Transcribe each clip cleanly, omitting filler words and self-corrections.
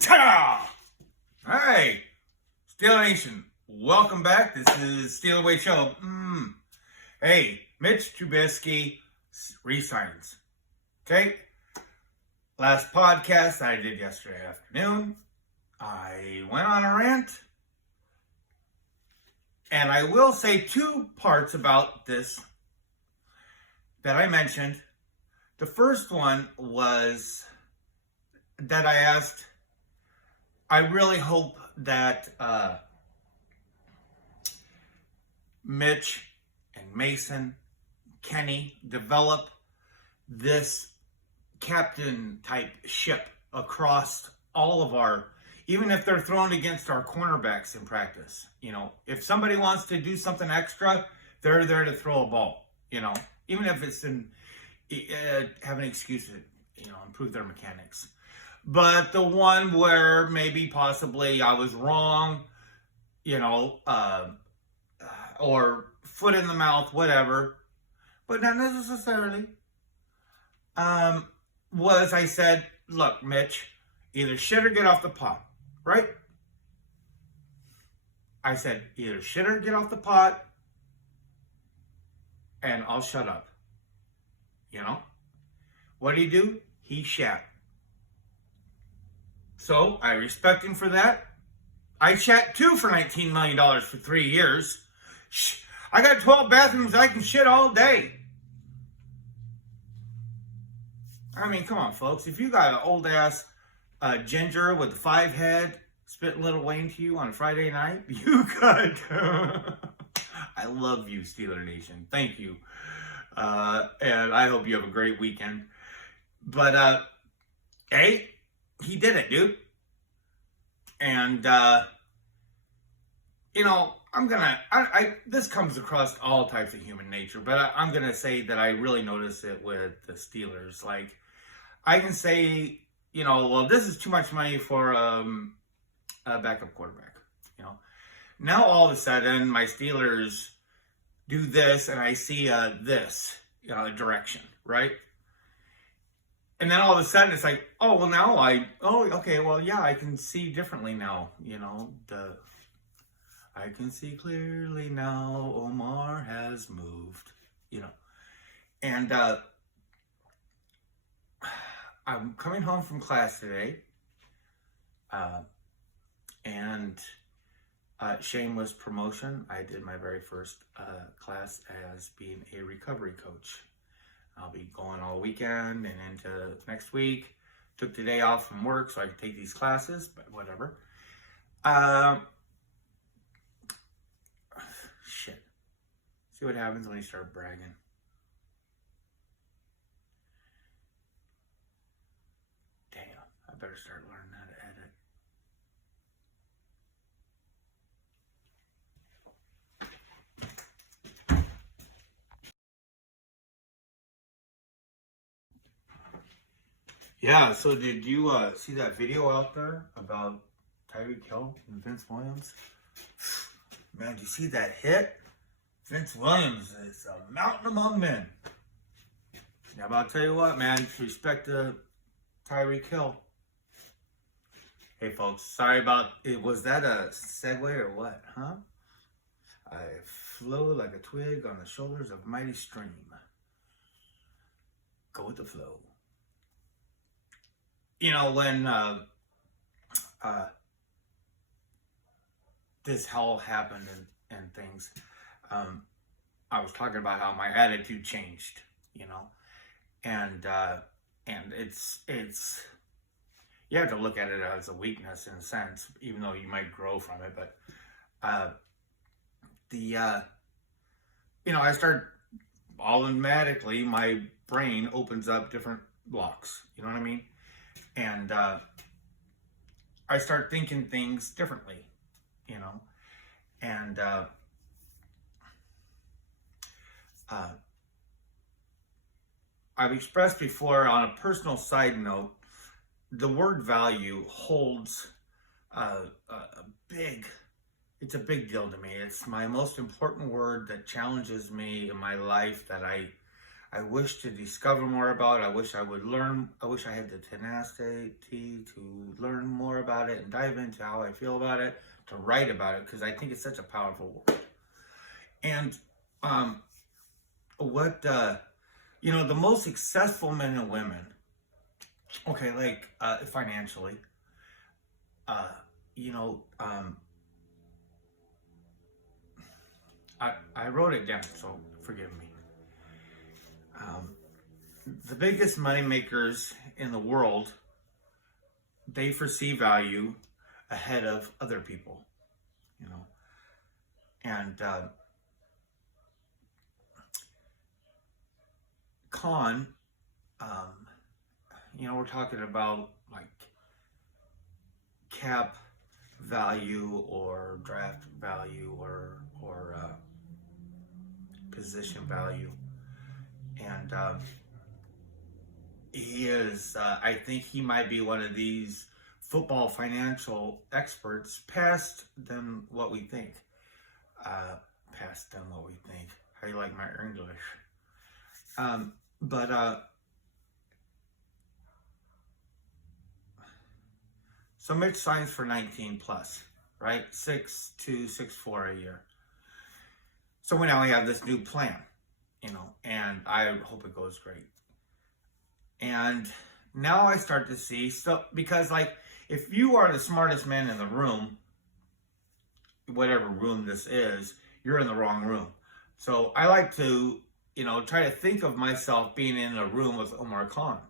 Ta-da! All right, Steel Nation, welcome back. This is Steel Away Show. Hey, Mitch Trubisky resigns. Okay, last podcast I did yesterday afternoon, I went on a rant, and I will say two parts about this that I mentioned. The first one was that I asked, I really hope that Mitch and Mason, Kenny develop this captain type ship across all of our, even if they're thrown against our cornerbacks in practice. You know, if somebody wants to do something extra, they're there to throw a ball, you know, even if it's in have an excuse to, you know, improve their mechanics. But the one where maybe possibly I was wrong, you know, or foot in the mouth, whatever, but not necessarily, was I said, look, Mitch, either shit or get off the pot, right? I said, either shit or get off the pot, and I'll shut up. You know? What did he do? He shat. So, I respect him for that. I shat too for $19 million for 3 years. I got 12 bathrooms I can shit all day. I mean, come on, folks. If you got an old ass ginger with a 5 head spitting Little Wayne to you on a Friday night, you could. I love you, Steeler Nation. Thank you. And I hope you have a great weekend. But, hey, he did it, dude. And, you know, this comes across all types of human nature, but I'm going to say that I really notice it with the Steelers. Like, I can say, you know, well, this is too much money for a backup quarterback, you know. Now, all of a sudden, my Steelers do this, and I see this, you know, direction, right? And then all of a sudden, it's like, oh, well, now okay, well, yeah, I can see differently now, you know, I can see clearly now, Omar has moved, you know. And I'm coming home from class today, and shameless promotion, I did my very first class as being a recovery coach. I'll be going all weekend and into next week. Took the day off from work so I could take these classes, but whatever. Shit. See what happens when you start bragging. Damn, I better start learning how to edit. Yeah, so did you see that video out there about Tyreek Hill and Vince Williams? Man, did you see that hit? Vince Williams is a mountain among men. Yeah, but I'll tell you what, man, respect to Tyreek Hill. Hey, folks, sorry about it. Was that a segue or what, huh? I flow like a twig on the shoulders of a mighty stream. Go with the flow. You know, when this all happened and things, I was talking about how my attitude changed, you know, and it's you have to look at it as a weakness in a sense, even though you might grow from it. But you know, I start automatically, my brain opens up different blocks. You know what I mean? And I start thinking things differently, you know, and I've expressed before on a personal side note, the word value holds it's a big deal to me. It's my most important word that challenges me in my life, that I I wish to discover more about. I wish I would learn. I wish I had the tenacity to learn more about it and dive into how I feel about it, to write about it, because I think it's such a powerful word. And the most successful men and women, okay, like financially, I wrote it down, so forgive me. The biggest money makers in the world, they foresee value ahead of other people, and Khan, we're talking about like cap value or draft value or position value, and he is. I think he might be one of these football financial experts past than what we think. Past than what we think. How you like my English? So Mitch signs for 19 plus, right? 6'2", 6'4" a year. So we now have this new plan, and I hope it goes great. And now I start to see because if you are the smartest man in the room, whatever room this is, you're in the wrong room. So I like to, try to think of myself being in a room with Omar Khan,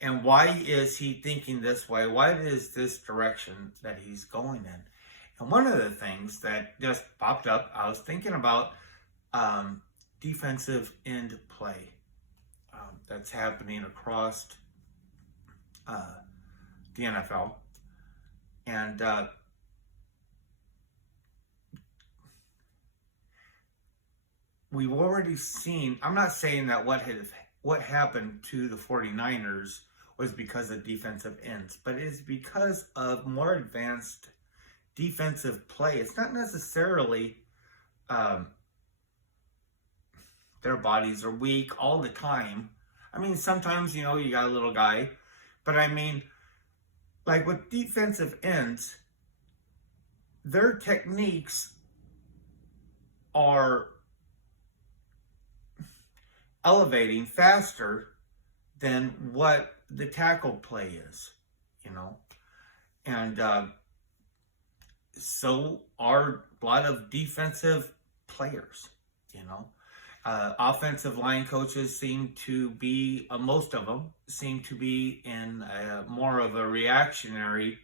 and why is he thinking this way? Why is this direction that he's going in? And one of the things that just popped up, I was thinking about defensive end play that's happening across the NFL. And we've already seen, I'm not saying that what happened to the 49ers was because of defensive ends, but it is because of more advanced defensive play. It's not necessarily their bodies are weak all the time. I mean, sometimes, you got a little guy, but I mean, like with defensive ends, their techniques are elevating faster than what the tackle play is, and so are a lot of defensive players, offensive line coaches seem to be, most of them seem to be in more of a reactionary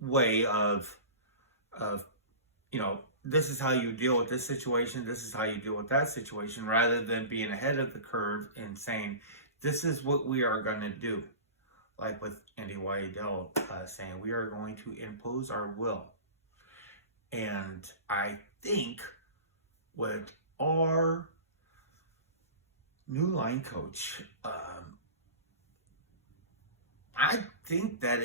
way of this is how you deal with this situation, this is how you deal with that situation, rather than being ahead of the curve and saying, this is what we are going to do. Like with Andy Weidel saying, we are going to impose our will. And I think with our new line coach, I think that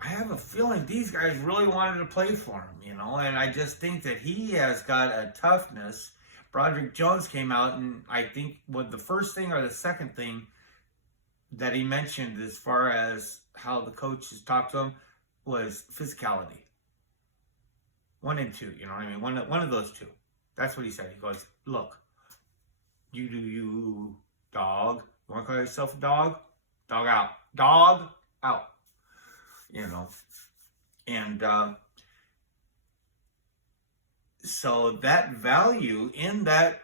I have a feeling these guys really wanted to play for him, and I just think that he has got a toughness. Broderick Jones came out, and I think what the first thing or the second thing that he mentioned as far as how the coaches talked to him was physicality. 1 and 2, you know what I mean? One of those two. That's what he said. He goes, look, you do you, dog. You want to call yourself a dog? Dog out. Dog out. And so that value in that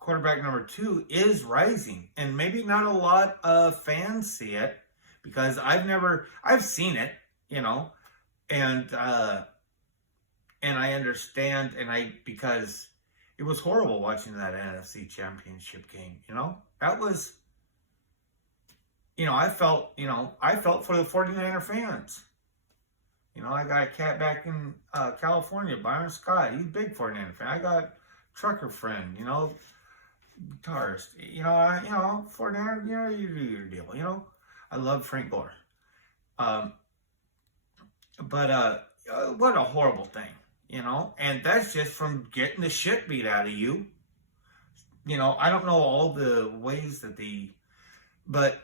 quarterback number 2 is rising, and maybe not a lot of fans see it because I've seen it, and I understand, because it was horrible watching that NFC Championship game, that was, I felt for the 49er fans. I got a cat back in California, Byron Scott. He's a big 49er fan. I got trucker friend, guitarist. 49er, you do your deal. I love Frank Gore. But what a horrible thing, and that's just from getting the shit beat out of you. I don't know all the ways but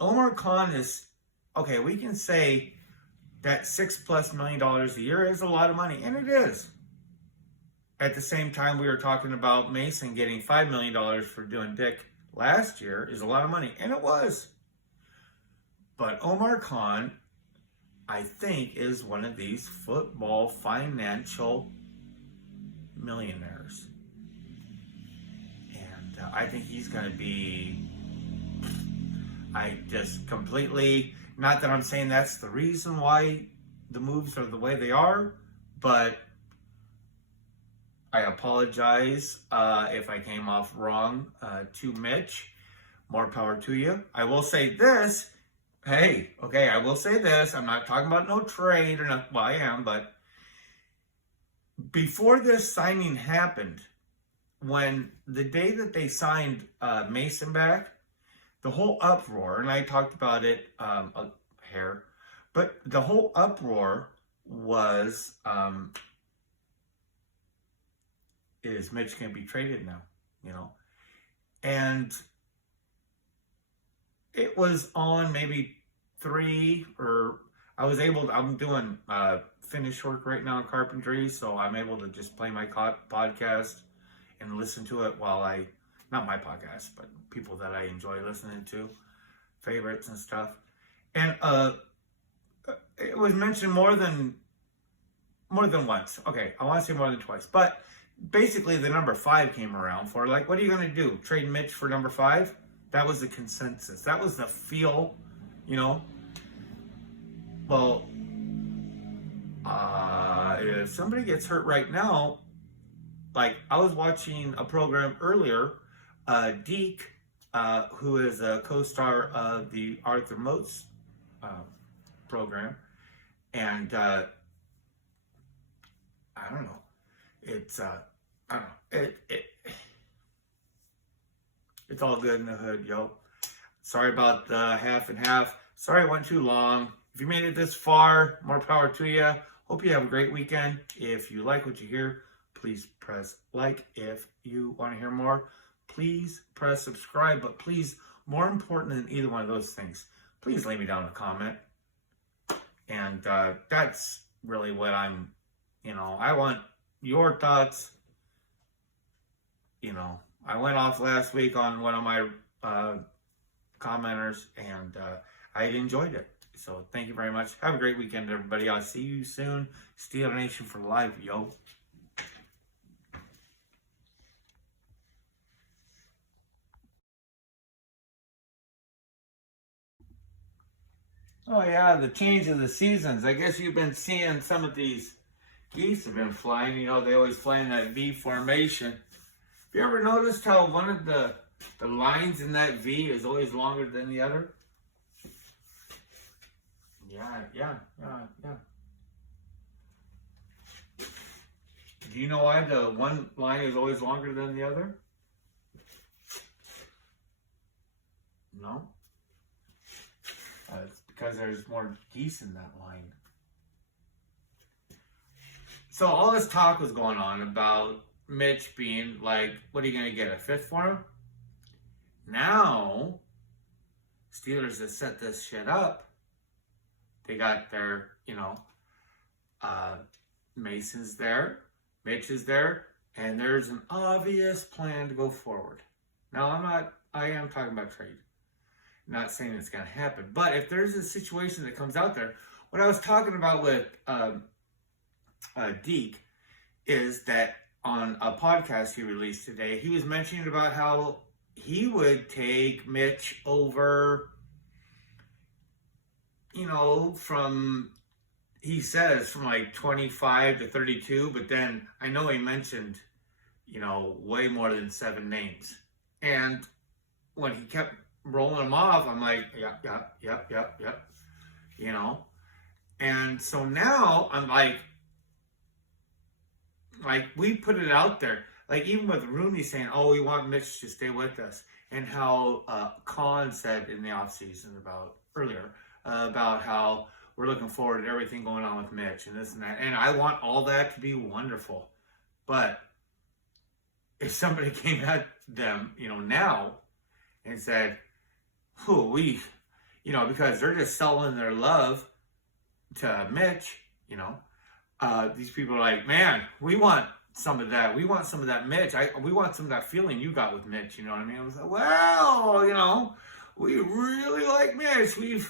Omar Khan is, okay, we can say that $6+ million a year is a lot of money, and it is. At the same time, we were talking about Mason getting $5 million for doing Deke last year is a lot of money, and it was. But Omar Khan, I think, is one of these football financial millionaires. And I think he's going to be, I just completely, not that I'm saying that's the reason why the moves are the way they are, but I apologize if I came off wrong to Mitch. More power to you. I will say this. I will say this. I'm not talking about no trade or nothing. Well, I am, but before this signing happened, when the day that they signed Mason back, the whole uproar, and I talked about it but the whole uproar was, is Mitch going to be traded now, and it was on maybe 3, or I'm doing finish work right now in carpentry, so I'm able to just play my podcast and listen to it while not my podcast, but people that I enjoy listening to, favorites and stuff. And it was mentioned more than once. Okay, I want to say more than twice, but basically the number 5 came around for, like, what are you going to do? Trade Mitch for number 5? That was the consensus. That was the feel, Well, if somebody gets hurt right now, like I was watching a program earlier, Deke, who is a co-star of the Arthur Moats program, and I don't know. It's it's all good in the hood, yo. Sorry about the half and half. Sorry it went too long. If you made it this far, more power to you. Hope you have a great weekend. If you like what you hear, please press like. If you want to hear more, please press subscribe. But please, more important than either one of those things, please leave me down a comment. And that's really what I want your thoughts. I went off last week on one of my commenters, and I enjoyed it. So thank you very much. Have a great weekend, everybody. I'll see you soon. Steeler Nation for life, yo. Oh yeah, the change of the seasons. I guess you've been seeing some of these geese have been flying. They always fly in that V formation. Have you ever noticed how one of the lines in that V is always longer than the other? Yeah. Do you know why the one line is always longer than the other? No? It's because there's more geese in that line. So all this talk was going on about Mitch being like, what are you going to get, a 5th for him? Now, Steelers have set this shit up. They got their, Mason's there, Mitch is there, and there's an obvious plan to go forward. Now, I am talking about trade. I'm not saying it's going to happen. But if there's a situation that comes out there, what I was talking about with Deke is that on a podcast he released today, he was mentioning about how he would take Mitch over, from like 25 to 32, but then I know he mentioned, way more than 7 names. And when he kept rolling them off, I'm like, yep. And so now I'm like we put it out there. Like even with Rooney saying, we want Mitch to stay with us. And how Khan said in the offseason about how, we're looking forward to everything going on with Mitch and this and that. And I want all that to be wonderful. But if somebody came at them, now and said, because they're just selling their love to Mitch, these people are like, man, we want some of that. We want some of that Mitch. We want some of that feeling you got with Mitch. You know what I mean? I was like, well, we really like Mitch. We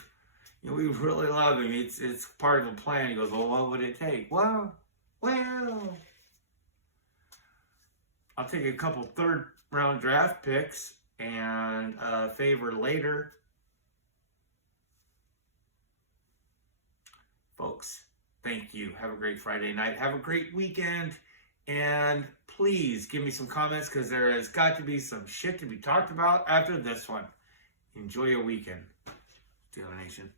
really love him. It's part of a plan. He goes, well, what would it take? Well, I'll take a couple third-round draft picks and a favor later. Folks, thank you. Have a great Friday night. Have a great weekend. And please give me some comments because there has got to be some shit to be talked about after this one. Enjoy your weekend. Steeler Nation.